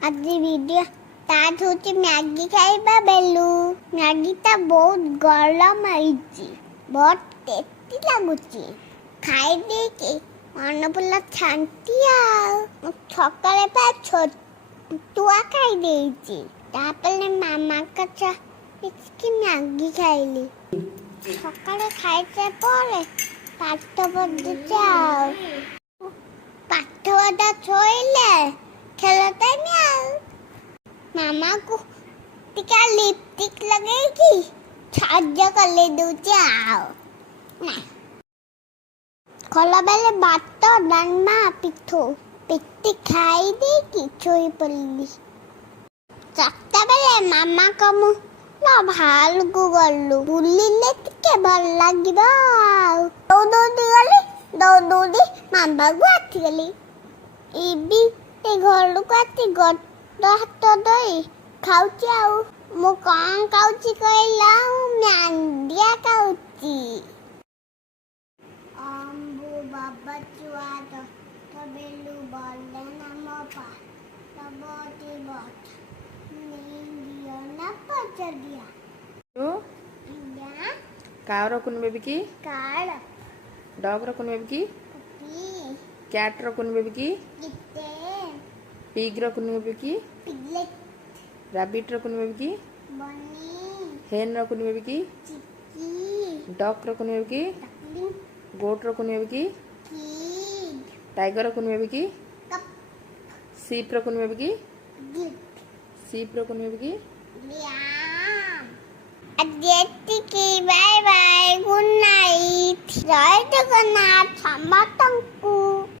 ଆଜି video start ହେଉଛି Maggi ଖାଇବା ବେଲୁ। ମ୍ୟାଗିଟା ବହୁତ ଗରମ ହେଇଛି, ବହୁତ ଟେଷ୍ଟି ଲାଗୁଛି। ଖାଇ ଦେଇକି ମନ ପୁରା ଶାନ୍ତି। ଆଉ ସକାଳେ ଛତୁଆ ଖାଇ ଦେଇଛି, ତାପରେ ମାମାଙ୍କ କିଛି ମ୍ୟାଗି ଖାଇଲି। ସକାଳେ ଖାଇଲା ପରେ ପାଠ ପଢୁଛି। ଆଉ ପାଠ ପଢା ଶୋଇଲେ ଖେଳ ଟାଇମ୍। ଆଉ ମାମାକୁ ଟିକେ ଲିପଷ୍ଟିକ୍ ଲଗେଇକି ସାହାଯ୍ୟ କରେଇ ଦଉଛି। ଆଉ ନା ଖରାବେଳେ ଭାତ ଡାଲମା ପିଠା ଖାଇ ଦେଇକି ଶୋଇ ପଡ଼ିଲି। 4ଟା ବେଳେ ମାମାଙ୍କ ମୁଁ ବାହାରକୁ ଗଲୁ, ବୁଲିଲେ ଟିକେ ଭଲ ଲାଗିବ। ଆଉ ଦୌଡ଼ି ମାମାକୁ ଆସିଗଲି। ଏବେ ଘରକୁ ଆସି ଗୋଡ଼ ହାତ ଧୋଇ ଖାଉଛି। ଆଉ ମୁଁ କ'ଣ ଖାଉଛି କହିଲା? ମାଣ୍ଡିଆ ଖାଉଛି। ବାବା ଚୁଆଦ ବେଲୁ ବଲେ ନାମ ପାବତି ବଟ ନିଅ ନା ପଚଦିଆ କାଉର କୁନି ବେବି କି? କାଳ ଡଗର କୁନି ବେବି କି? କ୍ୟାଟର କୁନି ବେବି କି? ପିଗ୍ର କୁନି ବେବି କି? ରାବିଟ୍ର କୁନି ବେବି କି? ହେନ୍ର କୁନି ବେବି କି? ଡକ୍ର କୁନି ବେବି କି? ଗୋଟ୍ର କୁନି ବେବି କି? टाइगर कुन बेबी की? सीप रो कुन बेबी की? सीप रो कुन बेबी की? बाय बाय, गुड नाइट, जय जगन्नाथ।